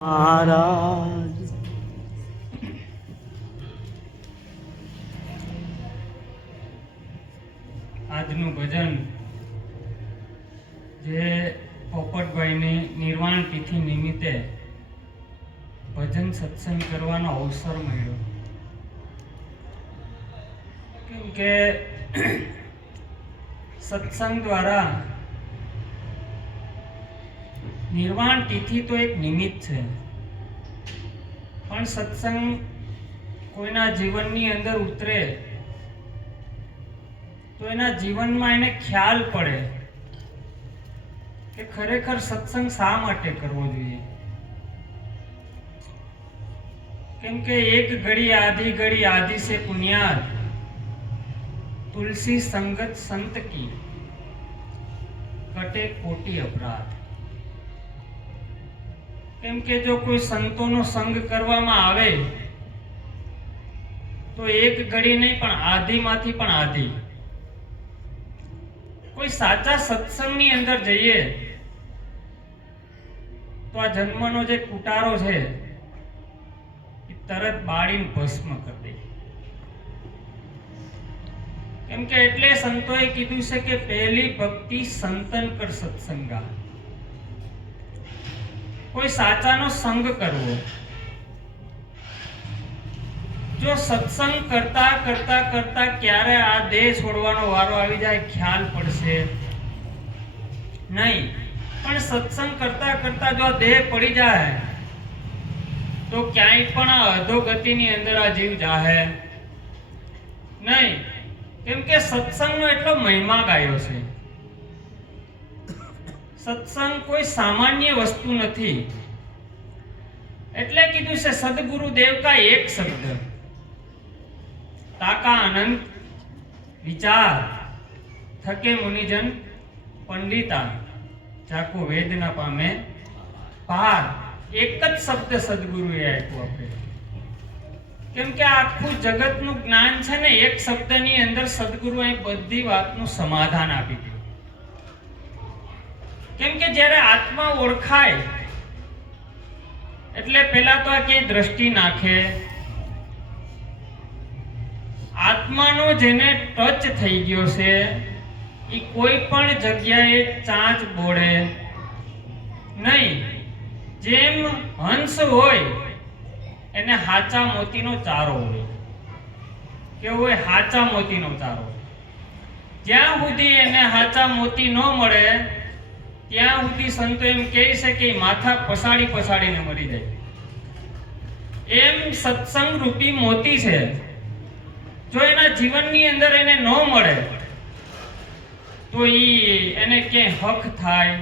મહારાજ આજનું ભજન જે પોપટભાઈની નિર્વાણ તિથિ નિમિત્તે ભજન સત્સંગ કરવાનો અવસર મળ્યો. કેમ કે સત્સંગ દ્વારા નિર્વાણ તિથિ તો એક નિમિત્ત છે, પણ સત્સંગ કોઈના જીવનની અંદર ઉતરે તો એના જીવનમાં એને ખ્યાલ પડે કે ખરેખર સત્સંગ શા માટે કરવો જોઈએ. કેમ કે એક ઘડી આધી સે પુણ્યાત તુલસી સંગત સંત કી કટે કોટી અપરાધ. કેમ કે જો કોઈ સંતોનો સંગ કરવામાં આવે તો એક ઘડી નહીં પણ આધીમાંથી પણ આધી. કોઈ સાચા સત્સંગની અંદર જઈએ તો આ જન્મનો જે કુટારો છે એ તરત બાળીને ભસ્મ કરી દે. કેમ કે એટલે સંતોએ કીધું છે કે પહેલી ભક્તિ સંતન કર સત્સંગા. કોઈ સાચાનો સંગ કરવો. જો સત્સંગ કરતા કરતા કરતા ક્યારે આ દેહ છોડવાનો વારો આવી જાય ખ્યાલ પડશે નહીં, પણ સત્સંગ કરતા કરતા જો આ દેહ પડી જાય તો ક્યાંય પણ આ અધોગતિની અંદર આ જીવ જાહે નહીં. કેમ કે સત્સંગનો એટલો મહિમા ગાયો છે. સત્સંગ કોઈ સામાન્ય વસ્તુ નથી. એટલે કીધું છે સદગુરુ દેવ કા એક શબ્દ તાકા આનંદ વિચાર થકે મુનિજન પંડિતા જાકો વેદ ના પામે પાર. એક જ શબ્દ સદગુરુએ આપ્યો આપણે. કેમ કે આખું જગતનું જ્ઞાન છે ને એક શબ્દની અંદર સદગુરુએ બધી વાતનું સમાધાન આપી દીધું. કેમ કે જ્યારે આત્મા ઓળખાય એટલે પેલા તો આ કે દ્રષ્ટિ નાખે. આત્માનો જેને ટચ થઈ ગયો છે એ કોઈ પણ જગ્યાએ ચાંચ બોળે નહીં. જેમ હંસ હોય એને હાચા મોતીનો ચારો હોય. કેવો હોય? હાચા મોતીનો ચારો. જ્યાં સુધી એને હાચા મોતી ન મળે ત્યાં સુધી સંતો એમ કહે છે કે માથા પસાડીને મરી જાય. એમ સત્સંગ રૂપી મોતી છે. જો એના જીવનની અંદર એને ન મળે તો એને ક્યાંય હક થાય.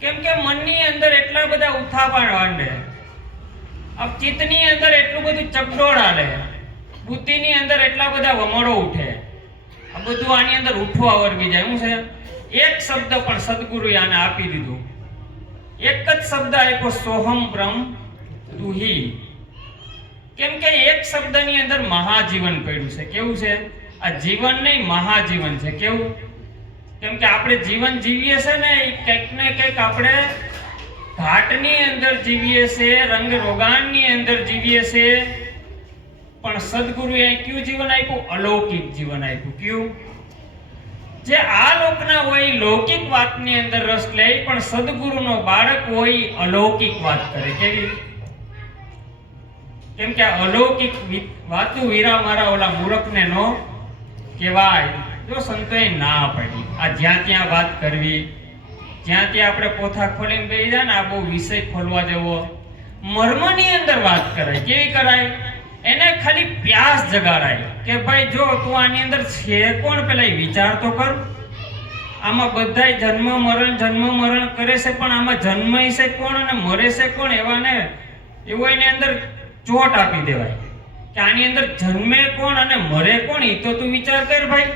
કેમ કે મનની અંદર એટલા બધા ઉથાપણ વાંડે, ચિત્તની અંદર એટલું બધું ચકડોળ હાલે, બુદ્ધિની અંદર એટલા બધા વમળો ઉઠે. આ બધું આની અંદર ઉઠવા વર્ગી જાય. શું છે? એક શબ્દ પણ સદગુરુએ આને આપી દીધું. એક જ શબ્દ આપ્યો, સોહમ બ્રહ્મ તુહી. કેમ કે એક શબ્દની અંદર મહાજીવન પડ્યું છે. કેવું છે? આ જીવન નહીં, મહાજીવન છે. કેવું? કેમ કે આપણે જીવન જીવીએ છે ને એ કંઈક ને કંઈક આપણે ઘાટની અંદર જીવીએ છે, રંગ રોગાનની અંદર જીવીએ છે. પણ સદગુરુએ કયું જીવન આપ્યું? અલૌકિક જીવન આપ્યું. કયું? જે આ લોકના હોય લૌકિક વાતની અંદર રસ લે, પણ સદગુરુનો બાળક હોય અલૌકિક વાત કરે. કેવી? કેમ કે અલૌકિક વાતું વીરા મારા ઓલા મૂર્ખને નો કહેવાય. જો સંતોએ ના પાડી આ જ્યાં ત્યાં વાત કરવી, જ્યાં ત્યાં આપણે પોથા ખોલીને બેસી જાય ને આ બહુ વિષય ખોલવા જેવો, મર્મની અંદર વાત કરાય. કેવી કરાય? એને ખાલી પ્યાસ જગાડાય કે ભાઈ જો તું આની અંદર છે કોણ, પેલા વિચાર તો કર. આમાં બધાય જન્મ મરણ કરે છે, પણ આમાં જન્મે છે કોણ અને મરે છે કોણ? એવો એની અંદર ચોટ આપી દેવાય કે આની અંદર જન્મે કોણ અને મરે કોણ, એ તો તું વિચાર કર ભાઈ.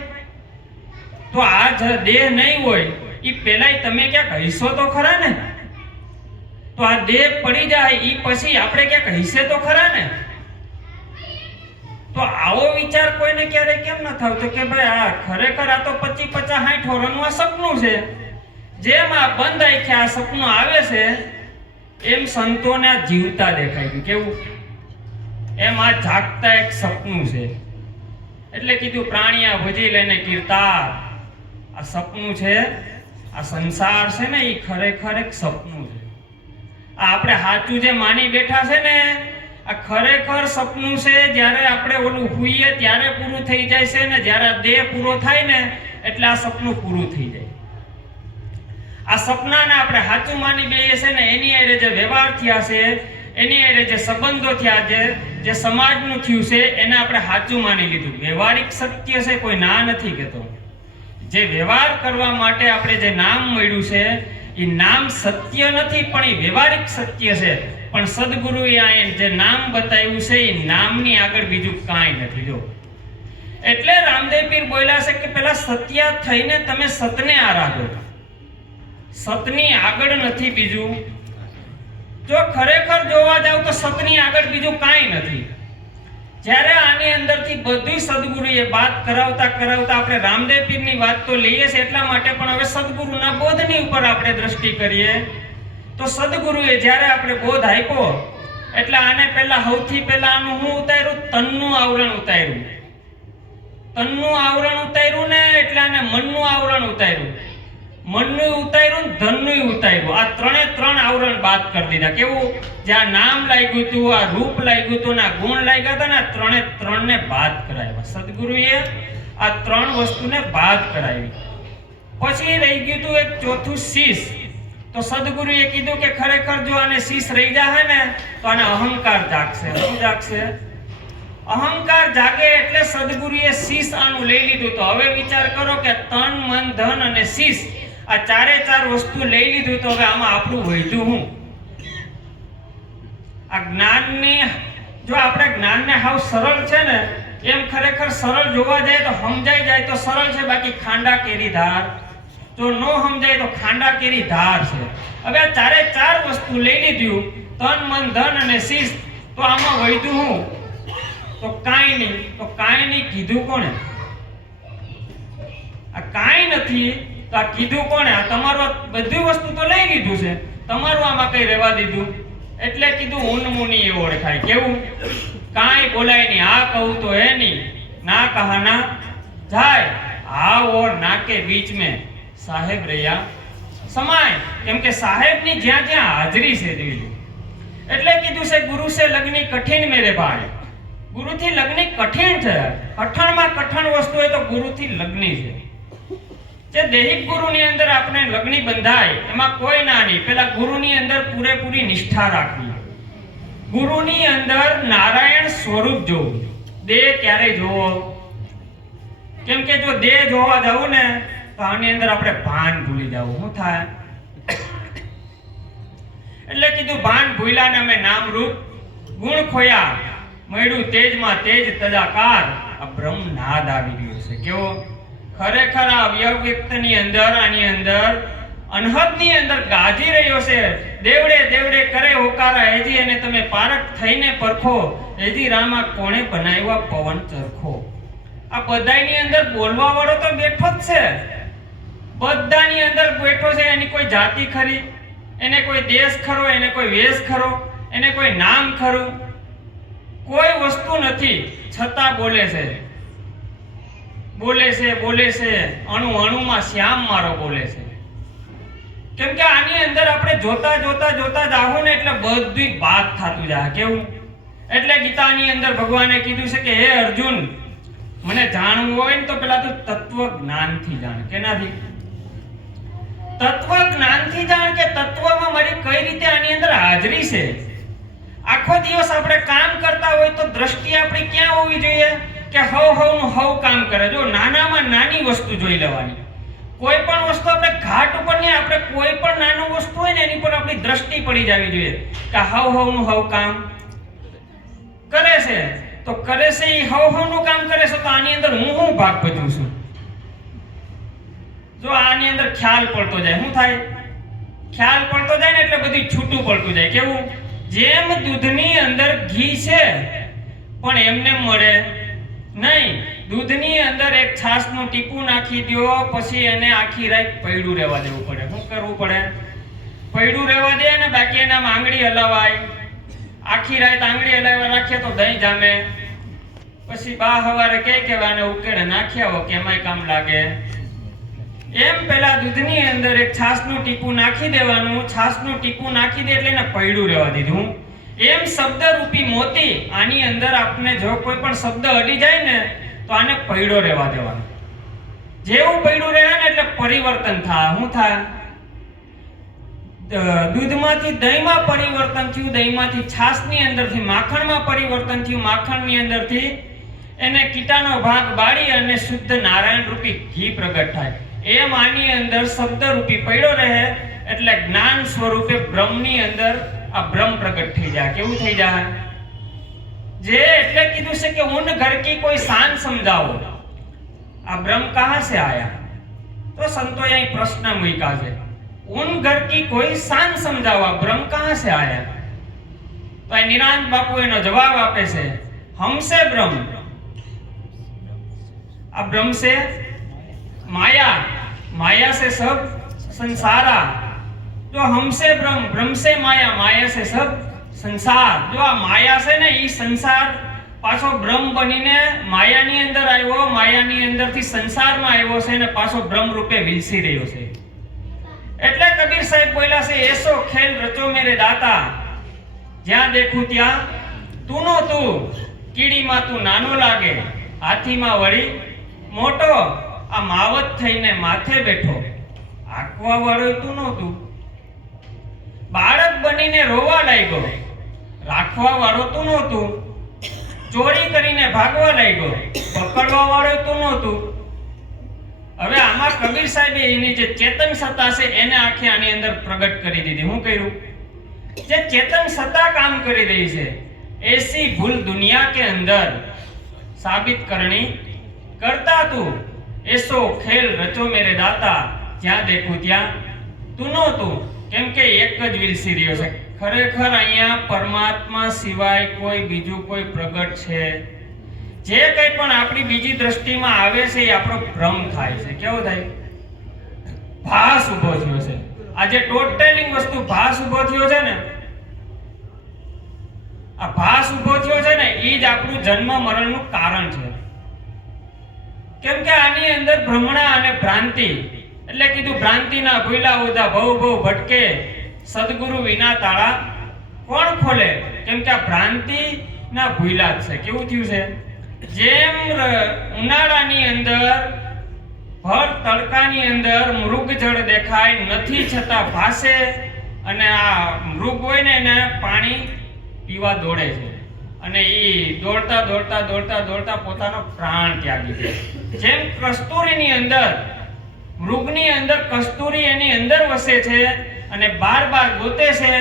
તો આ દેહ નહીં હોય એ પેલાય તમે ક્યાંક હૈસો તો ખરા ને. તો આ દેહ પડી જાય એ પછી આપણે ક્યાંક હૈસે તો ખરા ને. તો આવો વિચાર કોઈને ક્યારે કેમ ન થતો કે ભાઈ આ ખરેખર આ તો 25 50 60 વર્ષનું સપનું છે. જેમ આ બંધ આંખે આ સપનું આવે છે એમ સંતોને આ જીવતા દેખાઈ ગયું. કેવું? એમ આ જાગતા એક સપનું છે. એટલે કીધું પ્રાણિયા ભજી લઈને કીર્તાર. આ સપનું છે, આ સંસાર છે ને એ ખરેખર એક સપનું છે. આ આપણે સાચું જે માની બેઠા છે ને આ ખરેખર સપનું છે. જ્યારે આપણે ઓલું હુઈએ ત્યારે પૂરું થઈ જાય છે ને જ્યારે દેહ પૂરો થાય ને એટલે આ સપનું પૂરું થઈ જાય. આ સપનાને આપણે સાચું માની બેઈએ છે ને એની હારે જે વ્યવહાર થયા છે, એની હારે જે સંબંધો થયા છે, જે સમાજનું થયું છે એને આપણે સાચું માની લીધું. વ્યવહારિક સત્ય છે, કોઈ ના નથી કહેતો. જે વ્યવહાર કરવા માટે આપણે જે નામ મળ્યું છે એ નામ સત્ય નથી પણ એ વ્યવહારિક સત્ય છે. પણ સદગુરુએ આ જે નામ બતાવ્યું છે એ નામની આગળ બીજું કાંઈ નથી. જો એટલે રામદેવ પીર બોલ્યા છે કે પેલા સત્ય થઈને તમે સતને આરાધો. સતની આગળ નથી બીજું. જો ખરેખર જોવા જાવ તો સતની આગળ બીજું કાંઈ નથી. જ્યારે આની અંદરથી બધી સદગુરુએ વાત કરાવતા કરાવતા આપણે રામદેવ પીરની વાત તો લઈએ છીએ એટલા માટે, પણ હવે સદગુરુના બોધની ઉપર આપણે દ્રષ્ટિ કરીએ તો સદગુરુએ જ્યારે આપણે બોધ આપ્યો એટલે આને પહેલા સૌથી પહેલા આનું હું ઉતાર્યું? તનનું આવરણ ઉતાર્યું. તનનું આવરણ ઉતાર્યું ને એટલે આને મનનું આવરણ ઉતાર્યું. મનનું ઉતાર્યું, ધનનું ઉતાર્યું. આ ત્રણ આવરણ બાદ કરી દીધા. કેવું? જ્યાં નામ લાગ્યું હતું, આ રૂપ લાગ્યું હતું, આ ગુણ લાગ્યા હતા ને ત્રણ ને બાદ કરાવ્યા. સદગુરુએ આ ત્રણ વસ્તુને બાદ કરાવી. પછી રહી ગયું હતું એક ચોથું શીશ. તો સદગુરુએ કીધું કે ખરેખર જો આને શીશ રહી જાય ને તો આને અહંકાર જાગશે. શું જાગશે? અહંકાર જાગે એટલે સદગુરુએ શીશ આનું લઈ લીધું. તો હવે વિચાર કરો કે તન, મન, ધન અને શીશ આ ચારે ચાર વસ્તુ લઈ લીધું તો હવે આમાં આપણું વધ્યું હું? આ જ્ઞાનની જો આપણે જ્ઞાનને હાવ સરળ છે ને એમ ખરેખર સરળ જોવા જાય તો સમજાઈ જાય તો સરળ છે, બાકી ખાંડા કેરી ધાર. જો નો સમજાય તો ખાંડા કેરી ધાર છે. હવે આ ચારે ચાર વસ્તુ લઈ લીધું, તન, મન, ધન અને શીશ, તો આમાં વધ્યું હું? તો કાંઈ નહીં. તો કાંઈ નહીં કીધું કોણે? આ કાંઈ નથી તો આ કીધું કોણે? આ તમારું બધી વસ્તુ તો લઈ લીધું છે, તમારું આમાં કઈ રહેવા દીધું? એટલે કીધું ઉન્મુનિ એ ઓળખાય. કેવું? કાંઈ બોલાય નહીં. આ કહું તો હે નહીં, ના કહા ના જાય. આ ઓર ના કે બીચ में સાહેબ રહ્યા સમાય. કેમ કે સાહેબની જ્યાં જ્યાં હાજરી છે જોઈ. એટલે કીધું છે ગુરુ से लगनी कठिन मेरे भाई. ગુરુથી લગ્ની કઠિન છે. કઠણમાં કઠણ વસ્તુ હોય તો ગુરુથી લગ્ની છે. જે દૈહિક ગુરુની અંદર આપણે લગ્ની બંધાય એમાં કોઈ ના નહીં. પેલા ગુરુની અંદર પૂરેપૂરી નિષ્ઠા રાખવી. ગુરુની અંદર નારાયણ સ્વરૂપ જોવું. દેહ ક્યારે જોવો? કેમ કે જો દેહ જોવા જવું ને તો આની અંદર આપણે ભાન ભૂલી જવું. શું થાય? એટલે કીધું ભાન ભૂલ્યા ને અમે નામ રૂપ ગુણ ખોયા, મળ્યું તેજમાં તેજ તજાકાર. આ બ્રહ્મ નાદ આવી ગયો છે. કેવો? ખરેખર આ વ્યક્તની અંદર આની અંદર અનહદની અંદર ગાજી રહ્યો છે. દેવડે દેવડે કરે હોકારા હેજી અને તમે પારખ થઈને પરખો. હેજી રામા કોણે બનાવ્યા પવન ચરખો. આ બધાની અંદર બોલવા વાળો તો બેઠો જ છે. બધાની અંદર બેઠો છે. એની કોઈ જાતિ ખરી? એને કોઈ દેશ ખરો? એને કોઈ વેશ ખરો? એને કોઈ નામ ખરું? કોઈ વસ્તુ નથી, છતાં બોલે છે. બોલે છે, બોલે છે. અણુ અણુમાં શ્યામ મારો બોલે છે. કેમ કે આની અંદર આપણે જોતા જોતા જોતા જાહો ને એટલે બધી વાત થતું જાય. કેવું? એટલે ગીતાની અંદર ભગવાને કીધું છે કે હે અર્જુન, મને જાણવું હોય ને તો પેલા તું તત્વ જ્ઞાનથી જાણ. કેનાથી? તત્વ જ્ઞાનથી જાણ કે તત્વમાં મારી કઈ રીતે આની અંદર હાજરી છે. આખો દિવસ આપણે કામ કરતા હોય તો દ્રષ્ટિ આપણી ક્યાં હોવી જોઈએ? કે હવનું હવ કામ કરે. જો નાનામાં નાની વસ્તુ જોઈ લેવાની. કોઈ પણ વસ્તુ આપણે ઘાટ ઉપર નહીં, આપણે કોઈ પણ નાનું વસ્તુ હોય ને એની પર આપણી દ્રષ્ટિ પડી જવી જોઈએ કે હવનું હવ કામ કરે છે. તો કરે છે એ હવનું કામ કરે છે તો આની અંદર હું ભાગ ભજવું છું. જો આની અંદર ખ્યાલ પડતો જાય, શું થાય? ખ્યાલ પડતો જાય ને એટલે બધું છૂટું પડતું જાય. કેવું? જેમ દૂધની અંદર ઘી છે પણ એમને મળે નહીં. દૂધની અંદર એક છાશનું ટીપું નાખી દો પછી એને આખી રાત પડ્યું રહેવા દેવું પડે. શું કરવું પડે? પૈડું રહેવા દે ને બાકી એનામાં આંગળી હલાવાય, આખી રાત આંગળી હલાવ્યા રાખીએ તો દહીં જામે, પછી બા હવારે કે આને ઉકેડે નાખ્યા હો કે એમાંય કામ લાગે. એમ પેલા દૂધની અંદર એક છાશનું ટીપું નાખી દેવાનું, છાશનું ટીપું નાખી દે એટલે એને પૈડું રહેવા દીધું. એમ શબ્દરૂપી મોતી આની અંદર આપને જો કોઈ પણ શબ્દ અડી જાય ને તો આને પૈડો રહેવા દેવાનો. જેવું પૈડું રહે ને એટલે પરિવર્તન થાય. શું થાય? દૂધમાંથી દહીંમાં પરિવર્તન થયું, દહીંમાંથી છાશની અંદરથી માખણમાં પરિવર્તન થયું, માખણની અંદરથી એને કીટાનો ભાગ બાળી અને શુદ્ધ નારાયણ રૂપી ઘી પ્રગટ થાય. એમ આની અંદર શબ્દરૂપી પૈડો રહે એટલે જ્ઞાન સ્વરૂપે બ્રહ્મની અંદર આ બ્રહ્મ પ્રગટ થઈ જાય. કેવું થઈ જાય? જે એટલે કીધું છે કે ઉન ઘર કી કોઈ શાન સમજાવો. આ બ્રહ્મ કહાં से आया? તો સંતોએ અહીં પ્રશ્ન મૂક્યા છે, उन घर की कोई शान समझावा, ब्रह्म कहां से आया? तो निरांत बापू एनो जवाब आपे से, हमसे ब्रह्म. अब ब्रह्म से माया, माया से सब संसारा. जो हमसे ब्रह्म, ब्रह्म से माया, माया से सब संसार. जो आ माया से ने ई संसार पाछो ब्रह्म बनीने मायानी अंदर आव्यो, मायानी अंदरथी संसाરમાં આવ્યો છે ને પાછો બ્રહ્મ રૂપે વિલસી રહ્યો છે. એટલે કબીર સાહેબ બોલ્યા છે, એસો ખેલ રચો મેરે દાતા, જ્યાં દેખું ત્યાં તું નો તું, કીડીમાં તું નાનો લાગે, હાથીમાં વળી મોટો, આ માવત થઈને માથે બેઠો, આંકવા વાળો તું નો તું, બાળક બનીને રોવા લાગ્યો, રાખવા વાળો તું નો તું, ચોરી કરીને ભાગવા લાગ્યો, પકડવા વાળો તું નો તું. હવે આમાં કબીર સાહેબે એની જે ચેતન સત્તા છે એને આખી આની અંદર પ્રગટ કરી દીધી. શું કર્યું? જે ચેતન સત્તા કામ કરી રહી છે ऐसी भूल दुनिया के अंदर साबित करनी करता तू, ऐसो खेल रचो मेरे दाता, જ્યાં देखूं ત્યાં તું નો તું. કેમ કે એક જ વિલસી રહ્યો છે. ખરેખર અહીંયા પરમાત્મા સિવાય કોઈ બીજું કોઈ પ્રગટ છે? જે કંઈ પણ આપણી બીજી દ્રષ્ટિમાં આવે છે એ આપણો ભ્રમ થાય છે. કેવો થાય? ભાસ ઉભો થયો છે. આ જે ટોટલિંગ વસ્તુ ભાસ ઉભો થયો છે ને, આ ભાસ ઉભો થયો છે ને એ જ આપણું જન્મ મરણનું કારણ છે. કેમ કે આની અંદર ભ્રમણા અને ભ્રાંતિ, એટલે કીધું ભ્રાંતિના ભૂલા ઉદા ભવ ભવ ભટકે, સદગુરુ વિના તાળા કોણ ખોલે? કેમ કે આ ભ્રાંતિના ભૂલા જ છે. કેવું થયું છે? જેમ ઉનાળાની અંદર ભર તડકાની અંદર મૃગજળ દેખાય નથી છતાં ભાસે, અને આ મૃગ હોય ને એને પાણી પીવા દોડે છે, અને એ દોડતા દોડતા દોડતા દોડતા પોતાનો પ્રાણ ત્યાગી દે. જેમ કસ્તુરીની અંદર, મૃગની અંદર કસ્તુરી એની અંદર વસે છે અને બાર બાર ગોતે છે,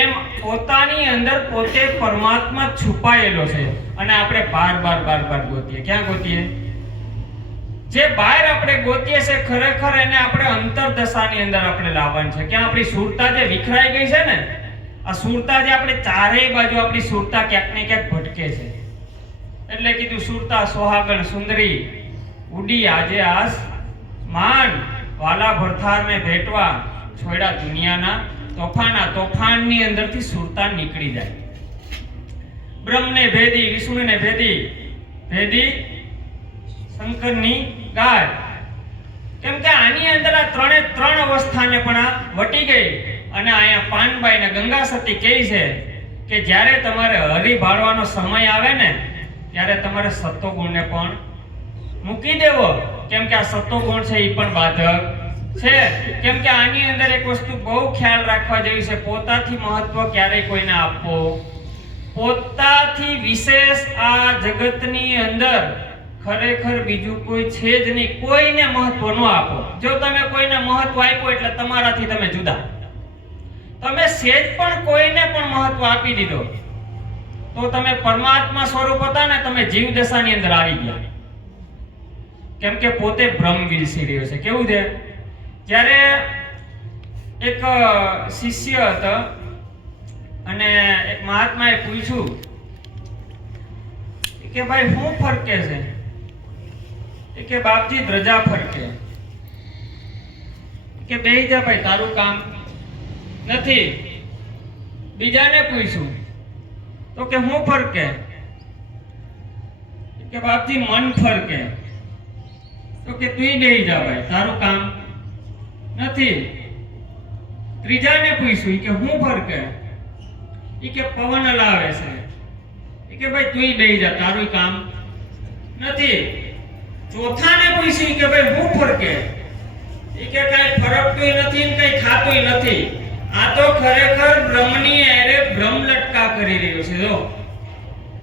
એમ પોતાની અંદર પોતે પરમાત્મા છુપાયેલો છે અને આપણે બાર બાર બાર બાર ગોતીએ. ક્યાં ગોતીએ? જે બહાર આપણે ગોતીએ છે ખરેખર એને આપણે અંતરદશાની અંદર આપણે લાવવાનું છે. ક્યાં આપણી સુરતા જે વિખરાઈ ગઈ છે ને, આ સુરતા જે આપણે ચારેય બાજુ આપણી સુરતા ક્યાંક ને ક્યાંક ભટકે છે. એટલે કીધું સુરતા સોહાગણ સુંદરી ઉડી આજે આસ માન, વાલા ભરથારને ભેટવા છોડ્યા દુનિયાના તોફાના. તોફાનની અંદરથી સુરતા નીકળી જાય. બ્રહ્મને ભેદી, વિષ્ણુને ભેદી, ભેદી શંકરની ગાય. કેમ કે આની અંદર આ ત્રણે ત્રણ અવસ્થાને પણ આ વટી ગઈ. અને અહીંયા પાનબાઈ ને ગંગા સતી કહે છે કે જ્યારે તમારે હરી ભાળવાનો સમય આવે ને ત્યારે તમારે સત્વગુણને પણ મૂકી દેવો. કેમ કે આ સત્વગુણ છે એ પણ બાધક છે. કેમ કે આની અંદર એક વસ્તુ બહુ ખ્યાલ રાખવા જેવી છે, પોતાથી મહત્વ ક્યારેય કોઈને આપવો, પોતાથી વિશેષ આ જગતની અંદર ખરેખર બીજું કોઈ છે જ નહીં. કોઈને મહત્વ ન આપો. જો તમે કોઈને મહત્વ આપ્યો એટલે તમારાથી તમે જુદા. તમે સેજ પણ કોઈને પણ મહત્વ આપી દીધો તો તમે પરમાત્મા સ્વરૂપ હતા ને તમે જીવ દશાની અંદર આવી ગયા. કેમ કે પોતે ભ્રમ વિલસી રહ્યો છે. કેવું છે? જ્યારે એક શિષ્ય હતો અને એક મહાત્માએ પૂછ્યું કે ભાઈ શું ફરકે છે? કે બાપજી ધ્રજા ફરકે. કે બેહી જા ભાઈ, તારું કામ નથી. બીજાને પૂછ્યું તો કે હું ફરકે? કે બાપજી મન ફરકે. તો કે તું બેહી જા ભાઈ, તારું કામ નથી. ત્રીજાને પૂછ્યું કે હું ફરકે? એ કે પવન હલાવે છે. એ કે ભાઈ તું બેહી જા, તારું કામ નથી. ચોથાને પૂછ્યું કે ભાઈ હું ફરકે? એ કે કઈ ફરકતું નથી ને કઈ ખાતું નથી. આ તો ખરેખર બ્રહ્મની એરે ભ્રમ લટકા કરી રહ્યો છે.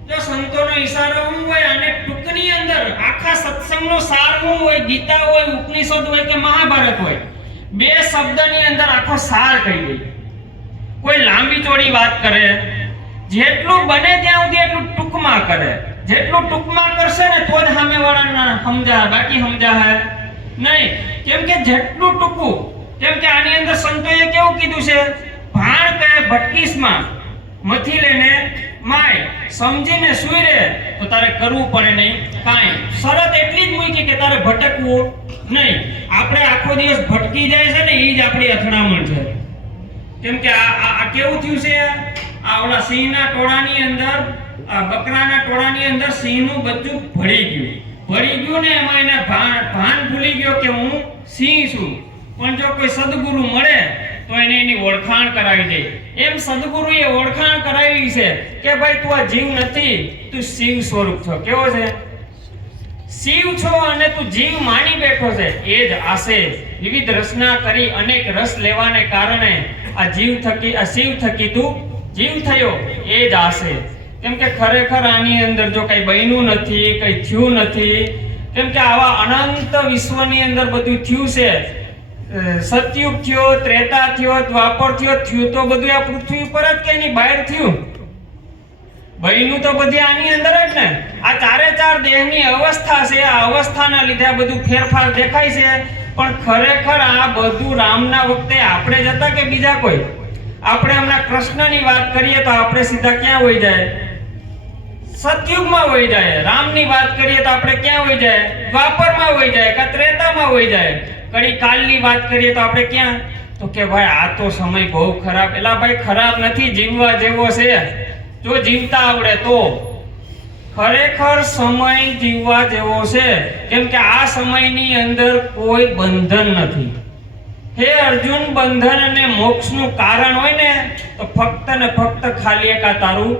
જો સંતોનો ઈશારો શું હોય, અને ટૂંકની અંદર આખા સત્સંગનો સાર શું હોય, ગીતા હોય, ઉપનિષદ હોય કે મહાભારત હોય, બે શબ્દની અંદર આખો સાર કહી દે. કોઈ લાંબી ચોડી વાત કરે, જેટલું બને ત્યાં સુધી એટલું ટૂંકમાં કરે. જેટલું ટૂંકમાં કરશે ને તો જ સામેવાળાને સમજાય, બાકી સમજાય નહીં. કેમ કે જેટલું ટૂંકું, કેમ કે આની અંદર સંતોએ કેવું કીધું છે, ભાણ કહે ભટકીસમાં મથી લઈને માય, સમજીને સુઈ રહે તો તારે કરવું પડે નહીં કાંઈ. શરત એટલી જ મૂકી કે તારે ભટકવું નહીં. આપણે આખો દિવસ ભટકી જાય છે ને, એ જ આપણી અથડામણ છે. કેમ કે આ કેવું થયું છે, આ ઓલા સિંહના ટોળાની અંદર, આ બકરાના ટોળાની અંદર સિંહનું બચ્ચું ભળી ગયું ને એમાં એને ભાન ભૂલી ગયો કે હું સિંહ છું. પણ જો કોઈ સદગુરુ મળે તો એને એની ઓળખાણ કરાવી દે. એમ સદગુરુએ ઓળખાણ કરાવી છે કે ભાઈ તું આ જીવ નથી, તું શિવ સ્વરૂપ છો. કેવો છે? શિવ છો અને તું જીવ માની બેઠો છે. એ જ આશે વિવિધ રચના કરી અનેક રસ લેવાને કારણે આ જીવ થકી, આ શિવ થકી તું જીવ થયો. એ જ આશે. કેમ કે ખરેખર આની અંદર જો કઈ બન્યું નથી, કઈ થયું નથી. કેમ કે આવા અનંત વિશ્વની અંદર બધું થયું છે. સતયુગ થયો, ત્રેતા થયો, દ્વાપર થયો, થયું તો બધું આ પૃથ્વી પર જ કે એની બહાર થયું. બન્યું તો બધી આની અંદર જ ને. આ ચારે ચાર દેહની અવસ્થા છે, આ અવસ્થાના લીધે આ બધું ફેરફાર દેખાય છે. પણ ખરેખર આ બધું રામના વખતે આપણે જ હતા કે બીજા કોઈ? આપણે હમણાં કૃષ્ણની વાત કરીએ તો આપણે સીધા ક્યાં વહી જાય? સતયુગમાં વહી જાય. રામની વાત કરીએ તો આપણે ક્યાં વહી જાય? દ્વાપરમાં વહી જાય કે ત્રેતામાં વહી જાય. કડી કાલની વાત કરીએ તો આપણે ક્યાં? તો કે ભાઈ આ તો સમય બહુ ખરાબ. એલા ભાઈ ખરાબ નથી, જીવવા જેવો છે. જો જીવતા આવડે તો ખરેખર સમય જીવવા જેવો છે. કેમ કે આ સમયની અંદર કોઈ બંધન નથી. હે અર્જુન, બંધન અને મોક્ષનું કારણ હોય ને તો ફક્ત ને ફક્ત ખાલી એક આ તારું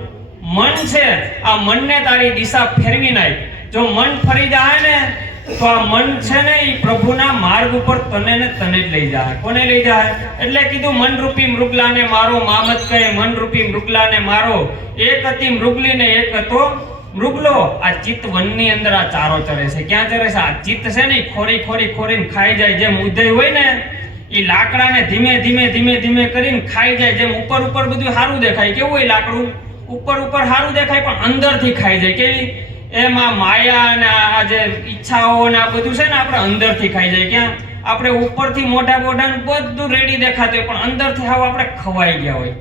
મન છે. આ મનને તારી દિશા ફેરવી નાખ. જો મન ફરી જાય ને તો આ મન છે ને એ પ્રભુના માર્ગ ઉપર તને ને તને જ લઈ જાય. કોને લઈ જાય? એટલે કીધું મનરૂપી મૃગલાને મારો, મામત કહે મનરૂપી મૃગલાને મારો. એક હતી મૃગલી ને એક હતો મૃગલો. આ ચિત્ત વનની અંદર આ ચારો ચરે છે. ક્યાં ચરે છે? આ ચિત્ત છે ને ખોરીને ખાઈ જાય. જેમ ઉદય હોય ને એ લાકડાને ધીમે ધીમે કરીને ખાઈ જાય. જેમ ઉપર બધું સારું દેખાય. કેવું હોય લાકડું? ઉપર સારું દેખાય પણ અંદરથી ખાઈ જાય. કેવી? એમાં માયા અને આ જે ઈચ્છાઓ ને આ બધું છે ને આપણે અંદરથી ખાઈ જાય. ક્યાં? આપણે ઉપરથી મોઢા બધું રેડી દેખાતું હોય પણ અંદરથી હાવ આપણે ખવાઈ ગયા હોય.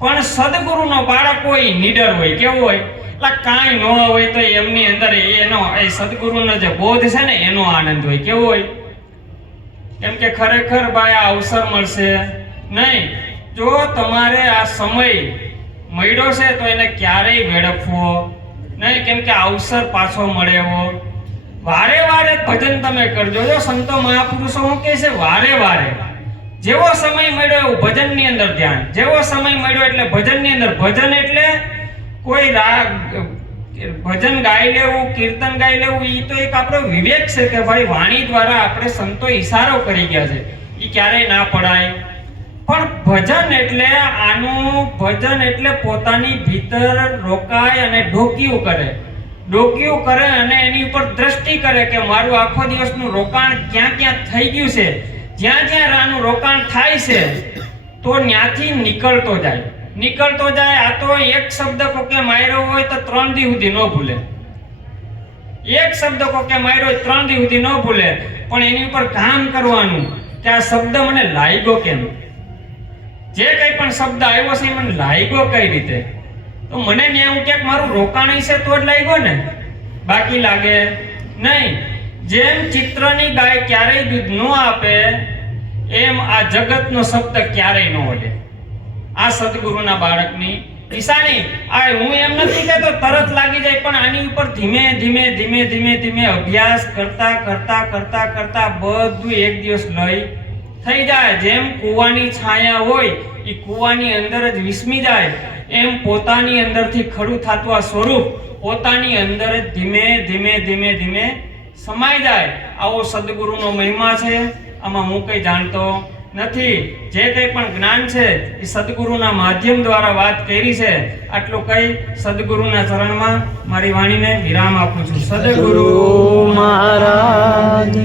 પણ સદગુરુનો બાળક હોય નીડર હોય. કેવું હોય? એટલે કાંઈ ન હોય તો એમની અંદર એનો એ સદગુરુનો જે બોધ છે ને એનો આનંદ હોય. કેવો હોય? કેમ કે ખરેખર ભાઈ આ અવસર મળશે નહીં. જો તમારે આ સમય મળ્યો છે તો એને ક્યારેય વેડફવો નહીં. કેમ કે અવસર પાછો મળે એવો. વારે ભજન તમે કરજો. જો સંતો મહાપુરુષો શું કહે છે? વારે જેવો સમય મળ્યો એવું ભજનની અંદર ધ્યાન. જેવો સમય મળ્યો એટલે ભજનની અંદર. ભજન એટલે કોઈ રાગ ભજન ગાઈ લેવું, કીર્તન ગાઈ લેવું, એ તો એક આપણો વિવેક છે કે ભાઈ વાણી દ્વારા આપણે સંતો ઈશારો કરી ગયા છે, એ ક્યારેય ના પડાય. પણ ભજન એટલે આનું ભજન એટલે પોતાની ભીતર રોકાય અને ડોકિયું કરે અને એની ઉપર દ્રષ્ટિ કરે કે મારું આખો દિવસનું રોકાણ ક્યાં થઈ ગયું છે. જ્યાં આનું રોકાણ થાય છે તો ત્યાંથી નીકળતો જાય. આ તો એક શબ્દ કોકે માર્યો હોય તો 3 દી સુધી ન ભૂલે. એક શબ્દ કોકે માર્યો હોય 3 દી સુધી ન ભૂલે. પણ એની ઉપર કામ કરવાનું કે આ શબ્દ મને લાગ્યો કેમ? જે કઈ પણ શબ્દ આવ્યો છે મને લાગ્યો કઈ રીતે? તો મને ન્યા હું ક્યાંક મારું રોકાણ છે તો જ લાગ્યો ને, બાકી લાગે નહીં. જેમ ચિત્રની ગાય ક્યારેય દૂધ ન આપે એમ આ જગતનો શબ્દ ક્યારેય ન ઓળે. આ સદગુરુના બાળકની નિશાની. આ હું એમ નથી કહેતો તરત લાગી જાય, પણ આની ઉપર ધીમે ધીમે ધીમે ધીમે ધીમે અભ્યાસ કરતા કરતા કરતા કરતા બધું એક દિવસ લઈ થઈ જાય. જેમ કૂવાની છાયા હોય એ કૂવાની અંદર જ વિસમી જાય, એમ પોતાની અંદરથી ખડું થતું આ સ્વરૂપ પોતાની અંદર જ ધીમે ધીમે ધીમે ધીમે સમાઈ જાય. આવો સદગુરુનો મહિમા છે. આમાં હું કંઈ જાણતો નથી. જે કંઈ પણ જ્ઞાન છે એ સદગુરુના માધ્યમ દ્વારા વાત કરી છે. આટલું કહી સદગુરુના ચરણમાં મારી વાણીને વિરામ આપું છું. સદગુરુ મહારાજ.